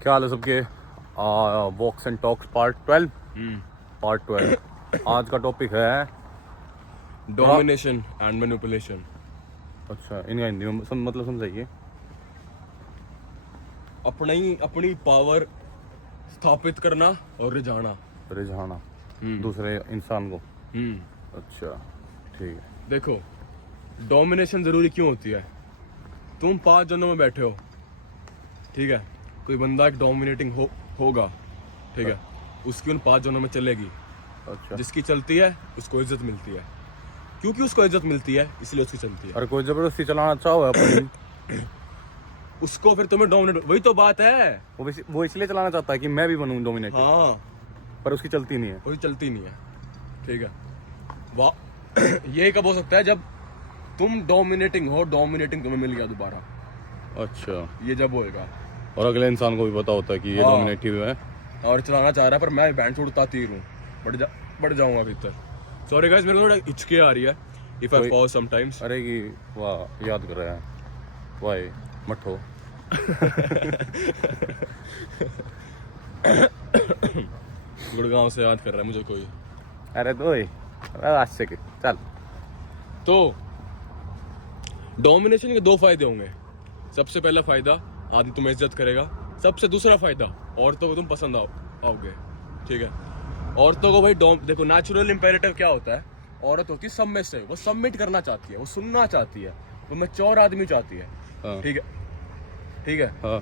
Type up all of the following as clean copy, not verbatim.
क्या हाल है सबके। Walks and talks part 12। Part 12 आज का टॉपिक है डोमिनेशन एंड मैनिपुलेशन। अच्छा, इनका हिंदी में मतलब समझाइए। अपनी पावर स्थापित करना और रिझाना। रिझाना दूसरे इंसान को। अच्छा ठीक है। देखो, डोमिनेशन जरूरी क्यों होती है? तुम 5 जनों में बैठे हो, ठीक है, कोई बंदा एक डोमिनेटिंग होगा, ठीक है, उसकी उन 5 जनों में चलेगी। अच्छा, जिसकी चलती है उसको इज्जत मिलती है। क्योंकि उसको इज्जत मिलती है इसलिए उसकी चलती है। और कोई जबरदस्ती चलाना चाहो अपनी उसको फिर तुम्हें डोमिनेट, वही तो बात है। वो इसलिए चलाना चाहता है कि मैं भी बनूं डोमिनेट, हाँ, पर उसकी चलती नहीं है। वही चलती नहीं है, ठीक है। वाह ये कब हो सकता है? जब तुम डोमिनेटिंग हो, डोमिनेटिंग तुम्हें मिल गया दोबारा, अच्छा, ये जब होएगा। और अगले इंसान को भी पता होता है कि ये हाँ। डोमिनेटिव है और चलाना चाह रहा है, पर मैं बैंड छोड़ता तीर हूँ, बढ़ जाऊंगा भीतर। सॉरी गाइस, मेरे को थोड़ा हिचके आ रही है इफ आई पॉज समटाइम्स। अरे कि वाह, याद कर रहे हैं वाह मठो गुड़गांव से याद कर रहा है मुझे कोई। अरे तो अच्छे के चल। तो डोमिनेशन के 2 फायदे होंगे। सबसे पहला फायदा, आदमी तुम्हें इज्जत करेगा। सबसे दूसरा फायदा, औरतों को तुम पसंद आओगे, ठीक है। औरतों को भाई देखो, नेचुरल इंपेरेटिव क्या होता है? औरत होती है सबमिसिव, वो सबमिट करना चाहती है, वो सुनना चाहती है, वो मैच्योर आदमी चाहती है, हाँ। ठीक है, ठीक है। हाँ।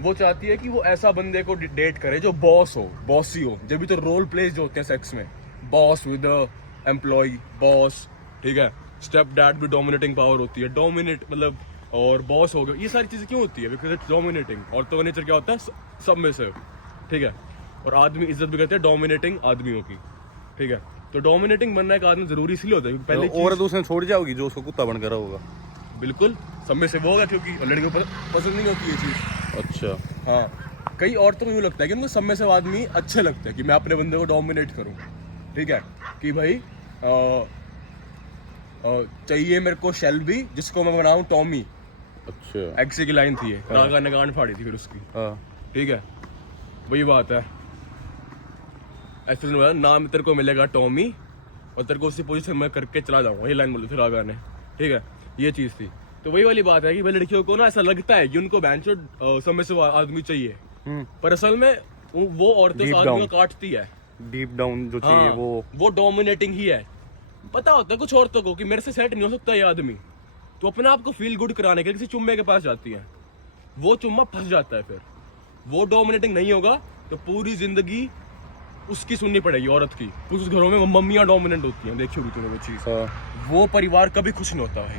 वो चाहती है कि वो ऐसा बंदे को डेट करे जो बॉस हो, बॉसी हो। जब भी तो रोल प्लेस जो होते हैं सेक्स में, बॉस विद एम्प्लॉय, बॉस, ठीक है। स्टेप डैड भी डोमिनेटिंग पावर होती है, डोमिनेट मतलब, और बॉस हो गया। ये सारी चीजें क्यों होती है? Because it's dominating. और तो नेचर क्या होता है? सबमिसिव, ठीक है। और आदमी इज्जत भी करते हैं डोमिनेटिंग आदमियों की, ठीक है। तो डोमिनेटिंग बनना एक आदमी जरूरी इसलिए होता है क्योंकि पहले और दूसरे छोड़ जाओगी जो उसको कुत्ता बनकर होगा। बिल्कुल सबमिसिव होगा, क्योंकि लड़कियों को पसंद नहीं होती ये चीज। अच्छा। हाँ, कई औरतों को यूँ लगता है कि उनको सब में से आदमी अच्छे लगते हैं कि मैं अपने बंदे को डोमिनेट करूं, ठीक है, कि भाई चाहिए मेरे को शेल्बी जिसको मैं बनाऊं टॉमी। अच्छा। एक्सी की लाइन थी, रागा ने गांड फाड़ी थी फिर उसकी, हाँ। ठीक है। वही बात है, ऐसे ना तेरे को मिलेगा टॉमी और तेरे को उसी पोजीशन में करके चला जाऊंगा, ये लाइन बोली थी रागा ने, ठीक है। ये चीज थी। तो वही वाली बात है कि भाई लड़कियों को ना ऐसा लगता है कि उनको बैंचो समय से आदमी चाहिए, पर असल में वो औरतें आदमी को काटती है। डीप डाउन जो चाहिए वो डोमिनेटिंग ही है। पता होता है कुछ औरतों को कि मेरे से सेट नहीं हो सकता ये आदमी, तो अपने आप को फील गुड कराने के लिए किसी चुम्मे के पास जाती है। वो चुम्मा फंस जाता है, फिर वो डोमिनेटिंग नहीं होगा तो पूरी जिंदगी उसकी सुननी पड़ेगी, औरत की। कुछ घरों में मम्मियां डोमिनेंट होती हैं, देखियो भी तुमने वो चीज। वो परिवार कभी खुश नहीं होता है,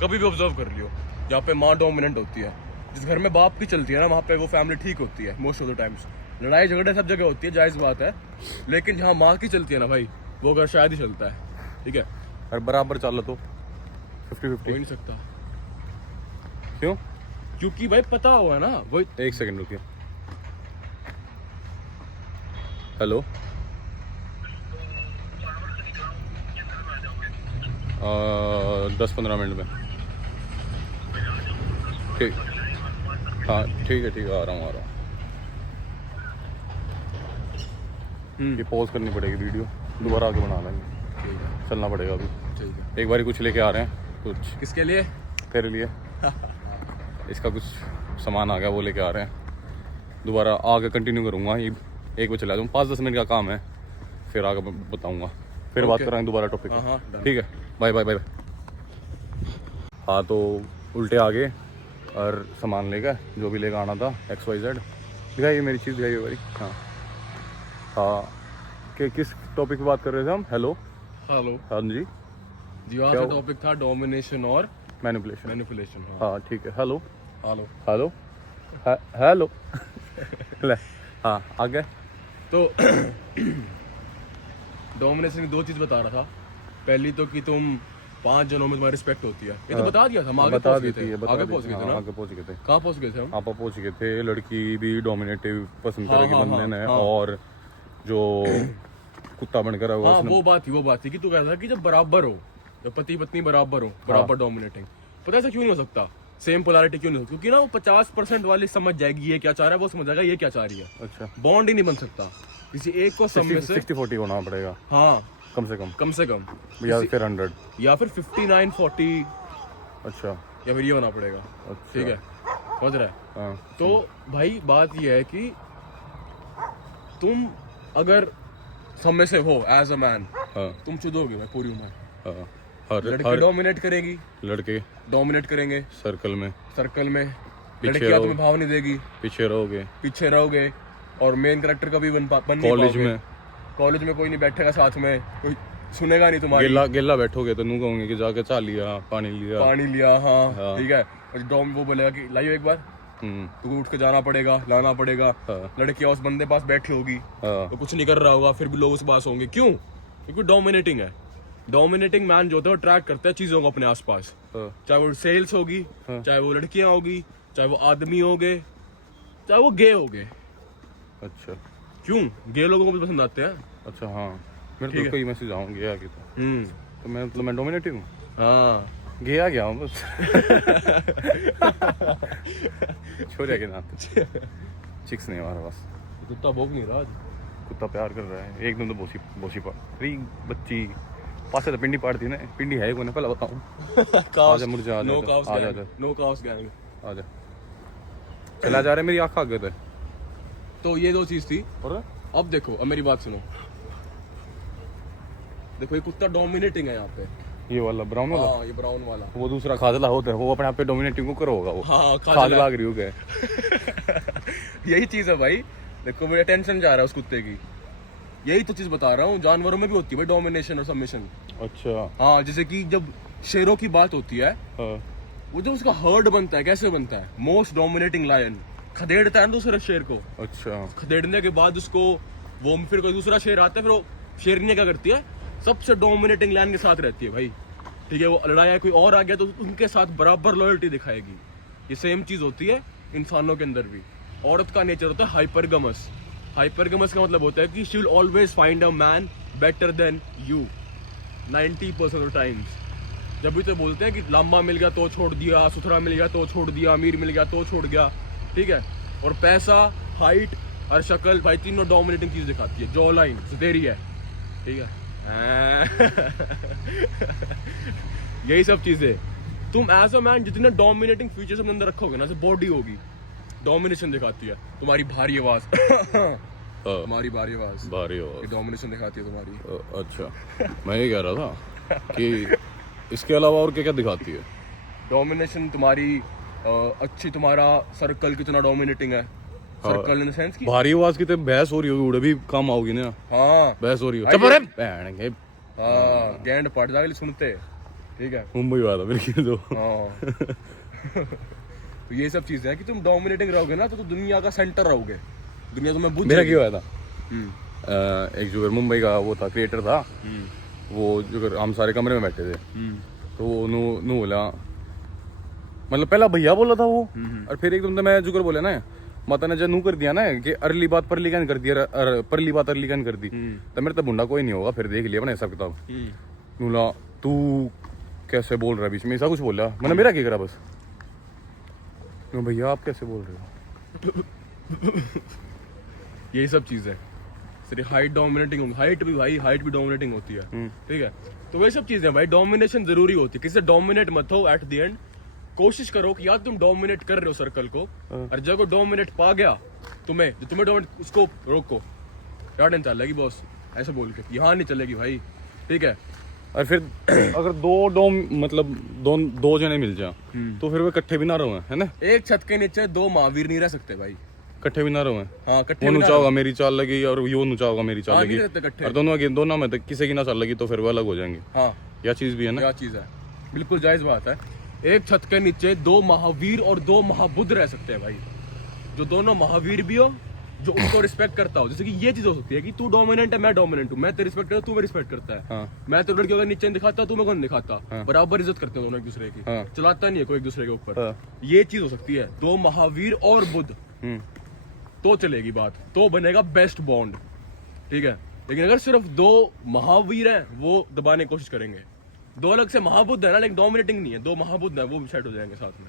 कभी भी ऑब्जर्व कर लियो। जहाँ पे माँ डोमिनेंट होती है, जिस घर में बाप की चलती है ना, वहाँ पे वो फैमिली ठीक होती है मोस्ट ऑफ द टाइम्स। लड़ाई झगड़े सब जगह होती है, जायज बात है, लेकिन जहाँ माँ की चलती है ना भाई, वो घर शायद ही चलता है, ठीक है। और बराबर चल तो 50-50 हो ही नहीं सकता। क्यों? क्योंकि भाई पता हुआ ना वो। एक सेकंड रुकिए। हेलो, 10-15 मिनट में। ठीक, हाँ ठीक है, आ रहा हूँ। ये पॉज करनी पड़ेगी वीडियो, दोबारा आगे बना लेंगे। ठीक है, चलना पड़ेगा अभी। ठीक है। एक बारी कुछ लेके आ रहे हैं, कुछ किसके लिए? तेरे लिए इसका कुछ सामान आ गया, वो लेके आ रहे हैं। दोबारा आगे कंटिन्यू करूँगा, ये 1 बजे चला जाऊँ। 5-10 मिनट का काम है, फिर आगे बताऊँगा, फिर बात करेंगे दोबारा टॉपिक। हाँ, ठीक है, बाय। हाँ, तो उल्टे आगे और सामान लेकर जो भी लेकर आना था, XYZ दिखाइए, मेरी चीज़ दिखाइए भाई। हाँ कि किस टॉपिक पे बात कर रहे थे हम? हेलो। हाँ जी, आज का टॉपिक था डोमिनेशन और मैनिपुलेशन। हाँ। हाँ ठीक है। हेलो। हेलो ले, हाँ आगे। तो डोमिनेशन की 2 चीज बता रहा था। पहली तो कि तुम 5 जनों में तुम्हारी रिस्पेक्ट होती है, ये तो बता दिया था हम। आगे पहुंच गए थे ना? आगे पहुंच गए थे। कहाँ पहुंच गए थे हम? आप पहुंच गए थे, लड़की भी डोमिनेटिव पसंद करेगी बंदे ने, और जो कुत्ता बनकर है वो बात थी कि तू कहता था कि जब बराबर हो, जब पति पत्नी बराबर हो, बराबर डोमिनेटिंग। पता ऐसा क्यों नहीं हो सकता? सेम पोलैरिटी क्यों नहीं होती? क्योंकि ना वो 50% वाली समझ जाएगी ये क्या चाह रहा है, वो समझ जाएगा ये क्या चाह रही है। अच्छा, बॉन्ड ही नहीं बन सकता किसी एक को सब में से। 60-40 होना पड़ेगा हाँ कम से कम या फिर 100। या फिर 59-40 अच्छा या फिर ये होना पड़ेगा। अच्छा ठीक है, समझ रहा है? हाँ तो भाई बात ये है कि तुम अगर सब में से हो एज अ मैन, हाँ तुम चुदोगे भाई पूरी उम्र। हाँ। हर लड़के डोमिनेट करेगी, लड़के डोमिनेट करेंगे सर्कल में सर्कल में, पीछे लड़कियां रहो। तुम्हें भाव नहीं देगी, पीछे रहोगे, पीछे रहोगे, और मेन कैरेक्टर कभी बन नहीं कॉलेज पाओगे। में कॉलेज में कोई नहीं बैठेगा साथ में, कोई सुनेगा नहीं तुम्हारी। गेला बैठोगे तो नू कहोगे कि जाके चा लिया, पानी लिया। हाँ ठीक है। और डॉम वो बोलेगा कि लाइयो एक बार, तो उठ के जाना पड़ेगा, लाना पड़ेगा। हाँ। लड़कियां उस बंदे पास बैठी होगी, हाँ तो कुछ नहीं कर रहा होगा, फिर भी लोग उस पास होंगे। क्यों? क्योंकि डोमिनेटिंग है। डोमिनेटिंग मैन जो होता है वो ट्रैक करता है चीजों को अपने आसपास, हाँ चाहे वो सेल्स होगी, हाँ। चाहे वो लड़कियां होगी, चाहे वो आदमी होगे, चाहे वो गे होगे। अच्छा क्यों? गे लोगों को भी पसंद आते हैं। अच्छा हाँ, मेरे ठीक तो है। कई मैसेज आऊंगे आगे तो मैं मतलब मैं डोमिनेटिव हूँ, हाँ गया गया हूँ बस। छोड़िया के नाम चिक्स नहीं हमारे पास। कुत्ता भोग नहीं रहा आज। कुत्ता प्यार कर रहा है एकदम, तो बोसी पाड़ अरे बच्ची पास तो पिंडी पाड़ती ना, पिंडी है कोने पहले बताऊं। आजा मुर्जा नो आजा काउस आजा गैंग, नो काउस गैंग। आजा चला जा रहा है, मेरी आँख आगे थे। तो ये दो चीज थी। और अब देखो, अब मेरी बात सुनो। देखो ये कुत्ता डोमिनेटिंग है यहाँ पे। ये वाला ब्राउन वाला, हाँ ये ब्राउन वाला। वो दूसरा खाजला होता है, वो अपने आप पे डोमिनेटिंग को करो होगा वो। हाँ खाजला लाग रही हो गए। यही चीज है भाई। देखो मेरा टेंशन जा रहा है उस कुत्ते की। यही तो चीज बता रहा हूँ, जानवरों में भी होती है भाई डोमिनेशन और सबमिशन। अच्छा हाँ, जैसे कि जब शेरों की बात होती है, हाँ वो जब उसका हर्ड बनता है, कैसे बनता है? मोस्ट डोमिनेटिंग लायन खदेड़ता है ना दूसरे शेर को। अच्छा खदेड़ने के बाद उसको वो फिर कोई दूसरा शेर आता है, फिर वो शेरनी क्या करती है? सबसे डोमिनेटिंग लायन के साथ रहती है भाई। ठीक है, वो लड़ाया कोई और आ गया तो उनके साथ बराबर लॉयल्टी दिखाएगी। ये सेम चीज होती है इंसानों के अंदर भी। औरत का नेचर होता है हाइपरगमस। हाइपरगमस का मतलब होता है कि she will always find a man better than you 90% of times. जब भी तो बोलते हैं कि लंबा मिल गया तो छोड़ दिया, सुथरा मिल गया तो छोड़ दिया, अमीर मिल गया तो छोड़ गया। ठीक है, और पैसा, हाइट और शक्ल भाई तीनों डोमिनेटिंग चीज दिखाती है। जॉ लाइन तेरी है, ठीक है। यही सब चीजें तुम एज अ मैन जितने डोमिनेटिंग फीचर्स अपने अंदर रखोगे ना, जैसे बॉडी होगी, डोमिनेशन दिखाती है। तुम्हारी भारी आवाज तुम्हारी भारी आवाज भारी हो। डोमिनेशन दिखाती है तुम्हारी। अच्छा मैं ये कह रहा था कि इसके अलावा और क्या क्या दिखाती है? डोमिनेशन तुम्हारी अच्छी, तुम्हारा सर्कल कितना डोमिनेटिंग है। सर्कल इन द सेंस की भारी आवाज की तो बहस हो रही होगी, उड़े भी काम आओगी ना। हाँ बहस हो रही हो, आई चुप रे ये- बहन के। हाँ, गैंड पड़ जाएगा सुनते। ठीक है, मुंबई वाला मेरे तो। हाँ। तो ये सब चीजें हैं कि तुम डोमिनेटिंग रहोगे ना तो तुम दुनिया का सेंटर रहोगे। दुनिया तुम्हें बुझ मेरा जाएगी। क्या हुआ था, हम्म, एक जो मुंबई का वो था क्रिएटर था, वो जो हम सारे कमरे में बैठे थे, तो वो नू बोला, मतलब पहला भैया बोला था वो, और फिर एकदम तो मैं जुगर बोला ना, माता ने जब नू कर दिया ना कि अरली बात परली कैन कर दिया, परली बात अरली कैन कर दी, तो मेरे तो बुंडा कोई नहीं होगा। फिर देख लिया मैंने हिसाब किताब। नूला तू कैसे बोल रहा है बीच में, ऐसा कुछ बोला मैंने, मेरा क्या करा बस। भैया आप कैसे बोल रहे हो? यही सब चीज है। सिर्फ हाइट डोमिनेटिंग होगी, हाइट भी भाई, हाइट भी डोमिनेटिंग होती है। ठीक है, तो वही सब चीजें भाई, डोमिनेशन जरूरी होती है। किसी से डोमिनेट मत हो। एट द एंड कोशिश करो कि यार तुम डोमिनेट कर रहे हो सर्कल को, और जब कोई डोमिनेट पा गया तुम्हें, जो तुम्हें डोमिनेट, उसको रोको। यार नहीं चलेगी बॉस, ऐसे बोल के यहाँ नहीं चलेगी भाई। ठीक है, और फिर अगर दो जने मिल जा तो फिर वे इकट्ठे भी ना रहो, है ना। एक छत के नीचे दो महावीर नहीं रह सकते भाई। इकट्ठे भी ना रहो। हाँ, इकट्ठे वो भी ना नुचा रहो। होगा मेरी चाल लगी, और यो नुचा होगा मेरी चाल हाँ, लगी, नहीं रहते इकट्ठे। और दोनों में किसी की ना चाल लगी तो फिर वो अलग हो जाएंगे। हाँ, यह चीज भी है ना। क्या चीज है, बिल्कुल जायज बात है। एक छत के नीचे दो महावीर और दो महाबुद्ध रह सकते हैं भाई। जो दोनों महावीर भी हो, जो उसको रिस्पेक्ट करता हो। जैसे कि ये चीज हो सकती है कि तू डोमिनेंट है, मैं डोमिनेंट हूँ, मैं तेरी रिस्पेक्ट करता हूँ, तू मेरी रिस्पेक्ट करता है। हाँ। मैं तो लड़कियों का नीचे नहीं दिखाता, तू मेरे को नहीं दिखाता। हाँ। बराबर इज्जत करते हैं दोनों एक दूसरे की। हाँ। चलाता नहीं है कोई एक दूसरे के ऊपर। हाँ। ये चीज हो सकती है, दो महावीर और बुद्ध, तो चलेगी बात, तो बनेगा बेस्ट बॉन्ड। ठीक है, लेकिन अगर सिर्फ दो महावीर हैं, वो दबाने की कोशिश करेंगे। दो अलग से महाबुद्ध है ना, लेकिन डोमिनेटिंग नहीं है, दो महाबुद्ध है, वो भी सेट हो जाएंगे साथ में।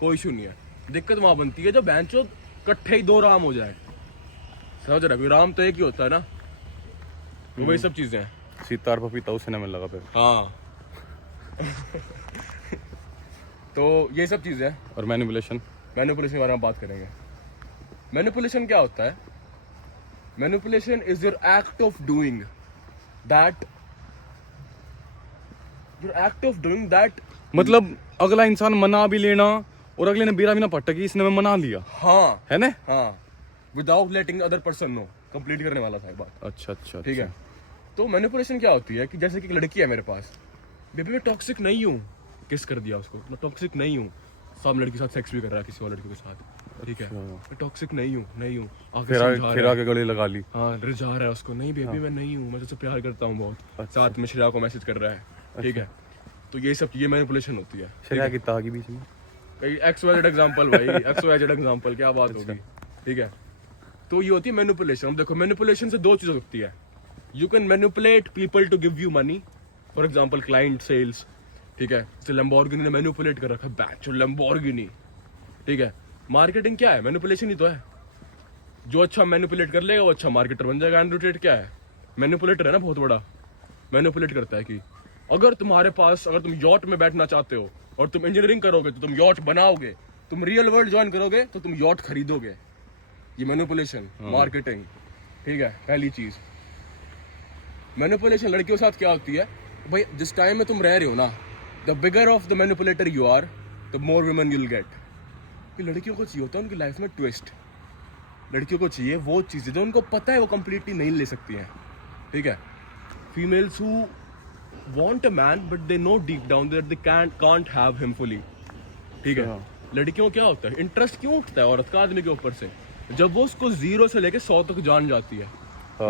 कोई इशू नहीं है। दिक्कत वहां बनती है जब बहन चो कट्ठे ही 2 राम हो जाए, समझ रहा है? राम तो एक ही होता है ना, तो वही सब चीजें हैं। सीता और पपीता उसी ने मिल लगा फिर। हाँ तो ये सब चीजें हैं। और मैनिपुलेशन मैनिपुलेशन के बारे में बात करेंगे। मैनिपुलेशन क्या होता है? Manipulation is your act of doing that मतलब अगला इंसान मना भी लेना और अगले ने बेरा भी ना पट्टा कि इसने मैं मना लिया, हाँ है ना? हाँ, without letting other person know. Complete करने वाला था एक बात। अच्छा अच्छा ठीक है। तो मैनिपुलेशन क्या होती है कि जैसे कि एक लड़की है मेरे पास, बेबी मैं टॉक्सिक नहीं हूँ, किस कर दिया उसको, मैं टॉक्सिक नहीं हूँ, सब लड़की के साथ सेक्स भी कर रहा है किसी और लड़की के साथ, ठीक है, मैं टॉक्सिक नहीं हूँ आगे फिर आगे गले लगा ली। हाँ रिझा रहा है उसको, नहीं बेबी मैं नहीं हूँ, मैं तुझसे प्यार करता हूँ बहुत, साथ में श्रेया को मैसेज कर रहा है, ठीक है। तो ये मैनिपुलेशन होती है। श्रेया की तागी बीच में XYZ एग्जांपल भाई, XYZ एग्जांपल, क्या बात होगी, ठीक है। तो ये होती है मैनिपुलेशन। अब देखो मैनिपुलेशन से 2 चीजें होती है। You can manipulate people to give you money, for example client sales, ठीक है। जैसे लैम्बोर्गिनी ने मैनिपुलेट कर रखा है, बैच लैम्बोर्गिनी, ठीक है। मार्केटिंग क्या है? मैनिपुलेशन ही तो है। जो अच्छा मैनिपुलेट कर लेगा वो अच्छा मार्केटर बन जाएगा। एंड्रू टेट क्या है? मैनिपुलेटर है ना, बहुत बड़ा। मैनिपुलेट करता है कि अगर तुम यॉट में बैठना चाहते हो और तुम इंजीनियरिंग करोगे तो तुम यॉट बनाओगे, तुम रियल वर्ल्ड ज्वाइन करोगे तो तुम यॉट खरीदोगे। ये मैनिपुलेशन, मार्केटिंग, ठीक है। पहली चीज मैनिपुलेशन लड़कियों के साथ क्या होती है भाई, जिस टाइम में तुम रह रहे हो ना, the bigger of the manipulator you are, the more women you'll get. कि लड़कियों को चाहिए होता है उनकी लाइफ में ट्विस्ट। लड़कियों को चाहिए वो चीजें जो उनको पता है वो कंप्लीटली नहीं ले सकती हैं, ठीक है। Females who want a man but they know deep down that they can't have him fully, ठीक है। लड़कियों क्या होता है, इंटरेस्ट क्यों उठता है औरत का आदमी के ऊपर से, जब वो उसको 0 से लेके 100 तक जान जाती है।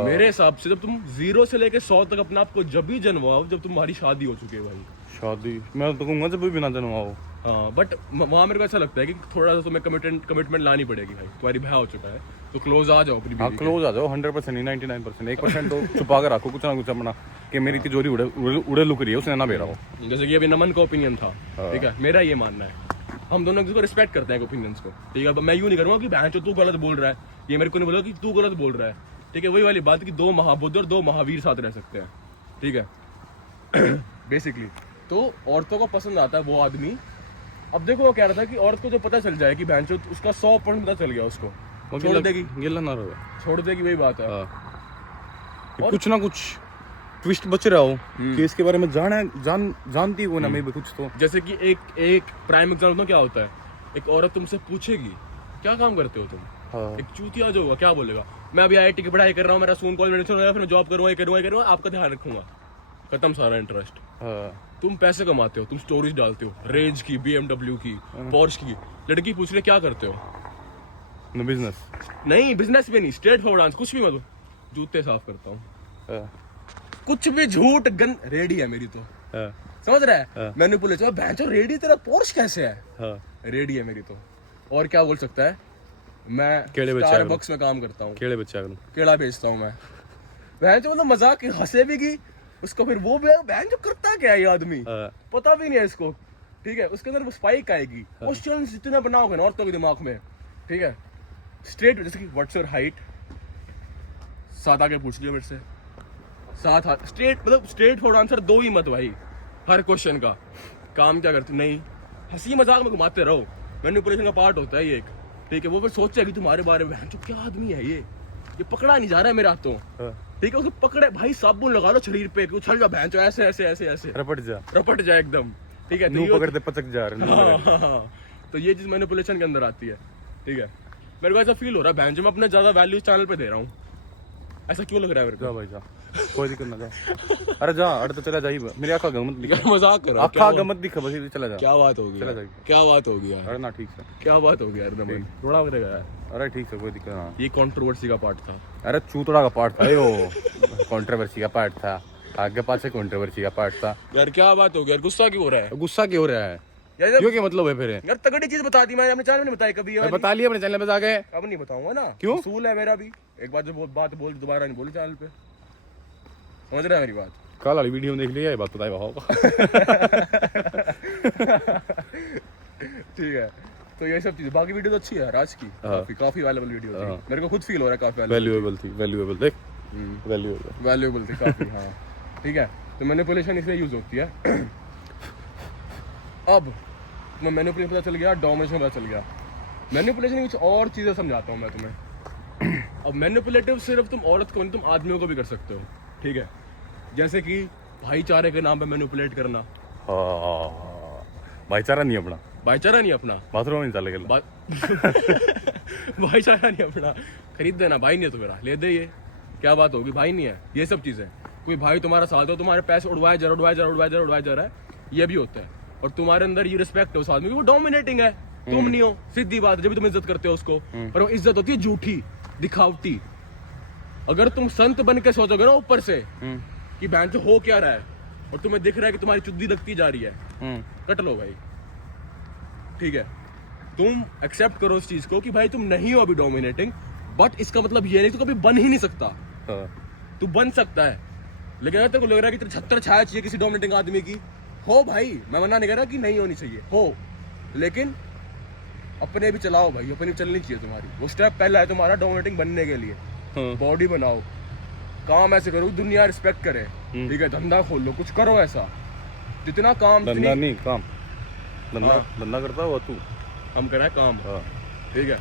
मेरे हिसाब से जब तुम 0 से लेके 100 तक अपने आप को जब भी जनवाओ जब तुम्हारी शादी हो चुकी है भाई। शादी मैं तो कहूंगा जब भी बिना जनवाओ। हाँ बट वहाँ मेरे को ऐसा लगता है कि थोड़ा सा तुम्हें कमिटमेंट लानी पड़ेगी भाई। तुम्हारी ब्याह हो चुका है तो क्लोज आ जाओ अपनी बीवी के। क्लोज आ जाओ 100% नहीं 99%, 1% तो छुपा कर रखो कुछ ना कुछ अपना, कि मेरी तिजोरी उड़े लुक रही है, उसने ना बेरा हो। जैसे कि अभी नमन का ओपिनियन था, ठीक है। मेरा ये मानना है, हम दोनों को रिस्पेक्ट करते हैं ओपिनियंस को, ठीक है। मैं यूं नहीं करूँगा कि बहन चो तू गलत बोल रहा है, ये मेरे को नहीं बोला कि तू गलत बोल रहा है, ठीक है। वही वाली बात कि 2 महाबुद्ध और 2 महावीर साथ रह सकते हैं, ठीक है। बेसिकली तो औरतों को पसंद आता है वो आदमी। अब देखो वो कह रहा था कि औरत को जो पता चल जाए कि बहन चो उसका 100% पता चल गया, उसको छोड़ देगी, गिला ना रहो, छोड़ देगी, वही बात है। और कुछ ना कुछ ट्विस्ट बच रहा हो कि इसके बारे में जानती हो ना, मैं भी कुछ तो। जैसे कि एक प्राइम एग्जांपल क्या होता है, एक औरत तुमसे पूछेगी क्या काम करते हो तुम, एक चूतिया जो होगा क्या बोलेगा, मैं अभी IIT की पढ़ाई कर रहा हूँ, मेरा सून कॉलेज में फिर मैं जॉब करूँगा, आपका ध्यान रखूंगा, खत्म सारा इंटरेस्ट। तुम पैसे कमाते हो, तुम स्टोरीज डालते हो, रेंज की, BMW की, पोर्श की। लड़की पूछ रही क्या करते हो, बिजनेस नहीं, बिजनेस भी नहीं, स्ट्रेट फॉरवर्ड आंसर, कुछ भी मत, जूते साफ करता हूँ, कुछ भी झूठ गन, रेडी है मेरी तो, समझ रहा है। मैंने पूछा भैंचो रेडी तेरा पोर्श कैसे है, रेडी है मेरी तो। और क्या बोल सकता है, मैं स्टारबक्स में काम करता हूँ, केड़ा बेचता हूँ मैं। भैंचो मतलब मजाक हंसे भी की उसको, फिर वो भी भैंचो करता क्या है ये आदमी, पता भी नहीं है इसको, ठीक है। उसके अंदर वो स्पाइक आएगी, क्वेश्चन जितने बनाओगे ना औरतों के दिमाग में, ठीक है। स्ट्रेट जैसे कि व्हाट्स योर हाइट, साथ आके पूछ लिया मेरे से, साथ स्ट्रेट, मतलब स्ट्रेट फॉरवर्ड आंसर, 2 ही मत भाई हर क्वेश्चन का। काम क्या करते नहीं, हंसी मजाक में घुमाते रहो, मैनिपुलेशन का पार्ट होता है ये एक, ठीक है। वो फिर सोचेगा कि तुम्हारे बारे में क्या आदमी है ये पकड़ा नहीं जा रहा है मेरे हाथों, ठीक है। उसको पकड़े भाई, साबुन लगा लो शरीर पे, उछल जा भैंचो, ऐसे ऐसे ऐसे ऐसे रपट जा एकदम, ठीक है। तो पकड़ते पचक जा रहे हैं। तो ये चीज मैनिपुलेशन के अंदर आती है, ठीक है। मेरे को ऐसा फील हो रहा है भैंचो मैं अपने ज्यादा वैल्यू चैनल पे दे रहा हूँ, ऐसा क्यों लग रहा है मेरे को? भाई जा, कोई दिक्कत ना, जा, अरे जा, अरे तो चला जा, मेरी आंखा गमत दिखा, मजाक कर रहा हूं, आंखा गमत दिखा, बस चला जा। क्या बात होगी, चला जा, क्या बात होगी यार, अरे ना ठीक है, क्या बात होगी यार, नमन थोड़ा करेगा यार, अरे ठीक है, कोई दिक्कत ना। ये कंट्रोवर्सी का पार्ट था, अरे चूतड़ा का पार्ट था यो, कंट्रोवर्सी का पार्ट था, आगे पाछे कंट्रोवर्सी का पार्ट था यार। क्या बात होगी यार, गुस्सा क्यों हो रहा है, गुस्सा क्यों हो रहा है यार? क्यों, क्या मतलब है फिर? यार तगड़ी चीज बता दी मैंने, अपने चैनल में नहीं बताई कभी यार। बता लिया अपने चैनल पे जाके, अब नहीं बताऊंगा ना, क्यों? उसूल है मेरा भी, एक बार जो बात बोल दोबारा नहीं बोलूं चैनल पे, समझ रहा है मेरी बात? कल वाली वीडियो में देख लिया, ये बात बताई होगा। ठीक है, तो ये सब चीजें, बाकी वीडियो तो अच्छी है यार आज की, काफी वैल्यूएबल वीडियो थी, मेरे को खुद फील हो रहा है काफी वैल्यूएबल थी, वैल्यूएबल देख, वैल्यूएबल थी काफी। हाँ ठीक है, तो मैनिपुलेशन इसलिए यूज होती है। अब मैं मैनिपुलेशन पता चल गया, डोमिनेशन पता चल गया, मैनिपुलेशन की कुछ और चीजें समझाता हूँ मैं तुम्हें। अब मैनिपुलेटिव सिर्फ तुम औरत को नहीं, तुम आदमियों को भी कर सकते हो, ठीक है। जैसे कि भाईचारे के नाम पे मैनिपुलेट करना। भाईचारा नहीं अपना, भाईचारा नहीं अपना, बाथरूम में चले गए, भाईचारा नहीं अपना, खरीद देना, भाई नहीं है तो मेरा ले दे, ये क्या बात होगी, भाई नहीं है, ये सब चीजें। कोई भाई तुम्हारा साथ हो, तुम्हारे पैसे उड़वाए जा रहा है, ये भी होता है। और तुम्हारे अंदर ये रिस्पेक्ट है उस आदमी की, वो डोमिनेटिंग है, तुम नहीं हो, सीधी बात है, जब भी तुम इज्जत करते हो उसको। पर वो इज्जत होती है झूठी, दिखावटी। अगर तुम संत बन के सोचोगे ना ऊपर से कि बहन जो हो क्या रहा है, और तुम्हें दिख रहा है कि तुम्हारी चुद्दी लगती जा रही है, कट लो भाई, ठीक है। तुम एक्सेप्ट करो उस चीज को कि भाई तुम नहीं हो अभी डोमिनेटिंग, बट इसका मतलब ये नहीं तो कभी बन ही नहीं सकता। तू बन सकता है, लेकिन अगर तेरे को लग रहा है कि तेरे छत्र छाया चाहिए किसी डोमिनेटिंग आदमी की, हो भाई, मैं मना नहीं कर रहा कि नहीं होनी चाहिए, हो, लेकिन अपने भी चलाओ भाई, अपनी भी चलनी चाहिए तुम्हारी। वो स्टेप पहला है तुम्हारा डोमिनेटिंग बनने के लिए। बॉडी बनाओ, काम ऐसे करो दुनिया रिस्पेक्ट करे, ठीक है। धंधा खोल लो, कुछ करो ऐसा, जितना काम, धंधा नहीं काम, धंधा करता हुआ तू, हम कर रहे हैं काम, ठीक है,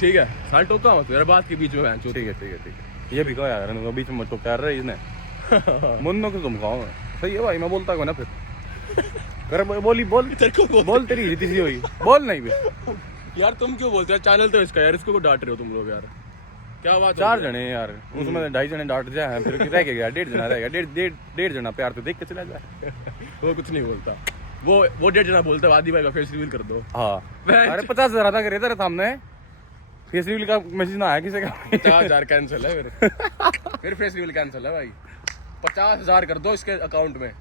ठीक है। साल टोका मत यार बात के बीच में, ठीक है। ये भी कहा यार, बीच में तो कह रहे इसने मुन्नों को तुम खाओ, सही है भाई, मैं बोलता को ना फिर कर, बोली बोल, बोल तेरी इज्जत सी हुई, बोल नहीं भी यार। तुम क्यों बोलते हो, चैनल तो इसका यार, इसको को डांट रहे हो तुम लोग यार, क्या बात। 4 जने यार, उसमें 2.5 जने डांट जाए, फिर रह गया 1.5 जना रह गया, 1.5 जना प्यार से देख के चला जाए। वो कुछ नहीं बोलता, वो 1.5 जना बोलता है, आदि भाई का फेस रिवील कर दो। हाँ अरे 50,000 था करे तेरे सामने, फेस रिवील का मैसेज ना आया किसी का। 50,000 कैंसिल है फिर फेस रिवील कैंसिल है भाई, 50,000 कर दो इसके अकाउंट में।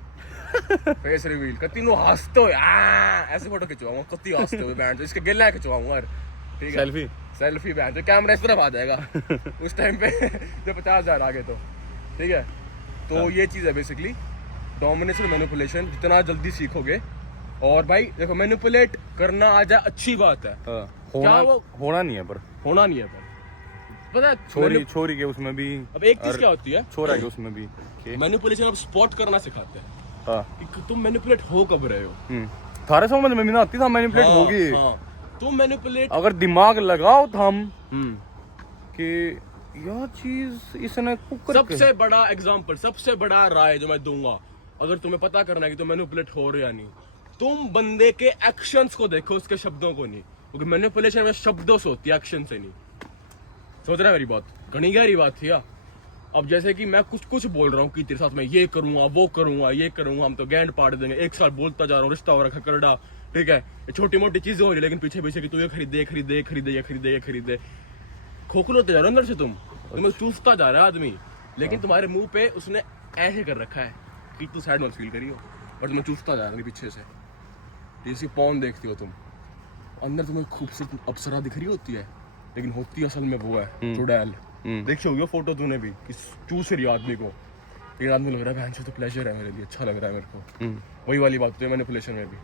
फेस रिवील का तीनों हंसते हो, ऐसे फोटो खिंचवाऊंगा, कत्ती हंसते हुए बैंड, इसके गिल्ला खिंचवाऊंगा, ठीक है, सेल्फी बैंड, कैमरा इस तरफ आ जाएगा उस टाइम पे जब 50,000 आ गए तो, ठीक है। तो ये चीज है बेसिकली डोमिनेशन, मैनिपुलेशन, जितना जल्दी सीखोगे। और भाई देखो, मैनिपुलेट करना आ जाए अच्छी बात है, होना नहीं है, पर होना नहीं है, पर पता है छोरी के उसमें भी। अब एक चीज क्या होती है, छोरा के उसमें भी मैनिपुलेशन अब स्पॉट करना सिखाते हैं कि तुम मैनिपुलेट हो कब रहे हो। थारे समझ में नहीं आती था मैनिपुलेट होगी, तुम मैनिपुलेट अगर दिमाग लगाओ तो हम कि यह चीज इसने सबसे बड़ा एग्जांपल, सबसे बड़ा राय जो मैं दूंगा, अगर तुम्हें पता करना है कि तुम मैनिपुलेट हो रहे या नहीं, तुम बंदे के एक्शंस को देखो, उसके शब्दों को नहीं, क्योंकि मैनिपुलेशन में शब्दों से होती है, एक्शन से नहीं। सोच रहा है मेरी बात, घनी गहरी बात थी यार। अब जैसे कि मैं कुछ बोल रहा हूँ कि तेरे साथ मैं ये करूंगा, वो करूंगा, ये करूंगा, हम तो गैंड पाड़ देंगे, 1 साल बोलता जा रहा हूँ, रिश्ता हो रखा करड़ा, ठीक है, छोटी मोटी चीजें हो रही, लेकिन पीछे पीछे कि तू ये खरीदे, ये खरीदे, खोखले होते जा रहे हो अंदर से, तुम्हें चूसता जा रहा है आदमी, लेकिन तुम्हारे मुंह पे उसने ऐसे कर रखा है कि तू सैड मत फील करियो, और तुम्हें चूसता जा रहा है पीछे से। जैसी पॉन देखती हो तुम, अंदर तुम्हें खूबसूरत अप्सरा दिख रही होती है, लेकिन होती असल में वो है चुड़ैल। देखी होगी फोटो तूने भी, चूस रही आदमी को, लेकिन आदमी लग रहा है तो प्लेजर है मेरे लिए, अच्छा लग रहा है मेरे को। वही वाली बात होती है मैनिपुलेशन में भी,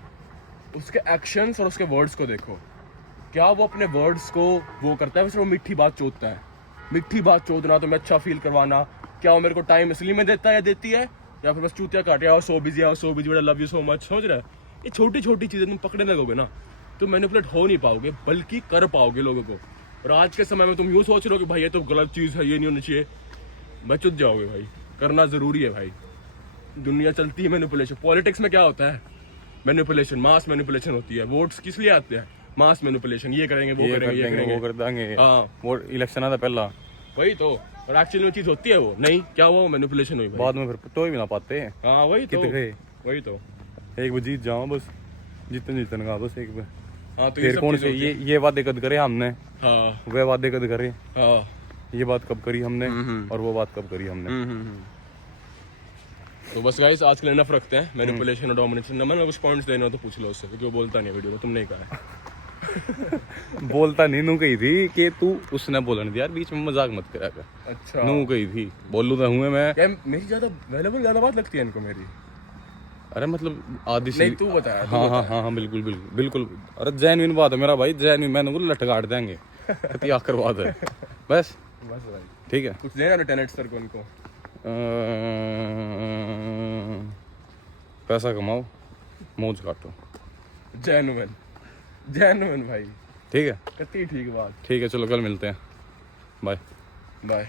उसके एक्शंस और उसके वर्ड्स को देखो, क्या वो अपने वर्ड्स को वो करता है, वैसे वो मीठी बात चोदता है, मीठी बात चोदना, तो मैं अच्छा फील करवाना, क्या वो मेरे को टाइम इसलिए में देता है या देती है, या फिर बस चूतिया काटे, आओ सो बिजी, बड़ा लव यू सो मच, समझ रहा है। ये छोटी छोटी चीजें तुम पकड़ने लगोगे ना, तो मैनिपुलेट हो नहीं पाओगे, बल्कि कर पाओगे लोगों को। और आज के समय में तुम यूँ सोच रहे हो कि भाई ये तो गलत चीज है, ये नहीं होनी चाहिए, बचत जाओगे भाई, करना जरूरी है भाई। दुनिया चलती है मैनिपुलेशन, पॉलिटिक्स में क्या होता है, मैनिपुलेशन, मास मैनिपुलेशन होती है, वोट्स किस लिए आते हैं, मास मैनिपुलेशन, ये करेंगे, वो करेंगे, वो कर देंगे, हाँ, वो इलेक्शन आता पहला, वही तो, और एक्चुअली में चीज होती है वो नहीं, क्या वो मैनिपुलेशन हुई, बाद में फिर तो ही भी ना पाते हैं। हाँ वही तो एक बार जीत जाओ बस, जीतन का बस एक बार। हाँ, तो फिर कौन से ये वादे कद करे हमने, हाँ, वे वादे कद करे, हाँ, ये बात कब करी हमने, और वो बात कब करी हमने। तो बस गाइस आज के लिए इनफ रखते हैं, मैनिपुलेशन और डोमिनेशन। ना मैंने कुछ पॉइंट्स देना हो तो पूछ लो उससे, क्योंकि वो बोलता नहीं है वीडियो में, तुमने ही कहा है। बोलता नहीं, नू कही थी कि तू उसने बोलने दिया यार, बीच में मजाक मत करा कर। अच्छा, नू कही थी, बोलू तो हुए मैं, क्या मेरी ज्यादा वैल्यूएबल ज्यादा बात लगती है इनको मेरी, अरे मतलब आधी नहीं तू बता हाँ हाँ हाँ हाँ बिल्कुल बिल्कुल बिल्कुल। अरे जेन्युइन बात है मेरा भाई, जेन्युइन। मैंने बोला लठ काट देंगे, कितनी आखिर बात है। बस बस भाई ठीक है। कुछ देना टेनेट सर को उनको। पैसा कमाओ, मौज काटो। जेन्युइन जेन्युइन भाई, ठीक है कितनी ठीक बात। ठीक है, चलो कल मिलते हैं। बाय। बाय।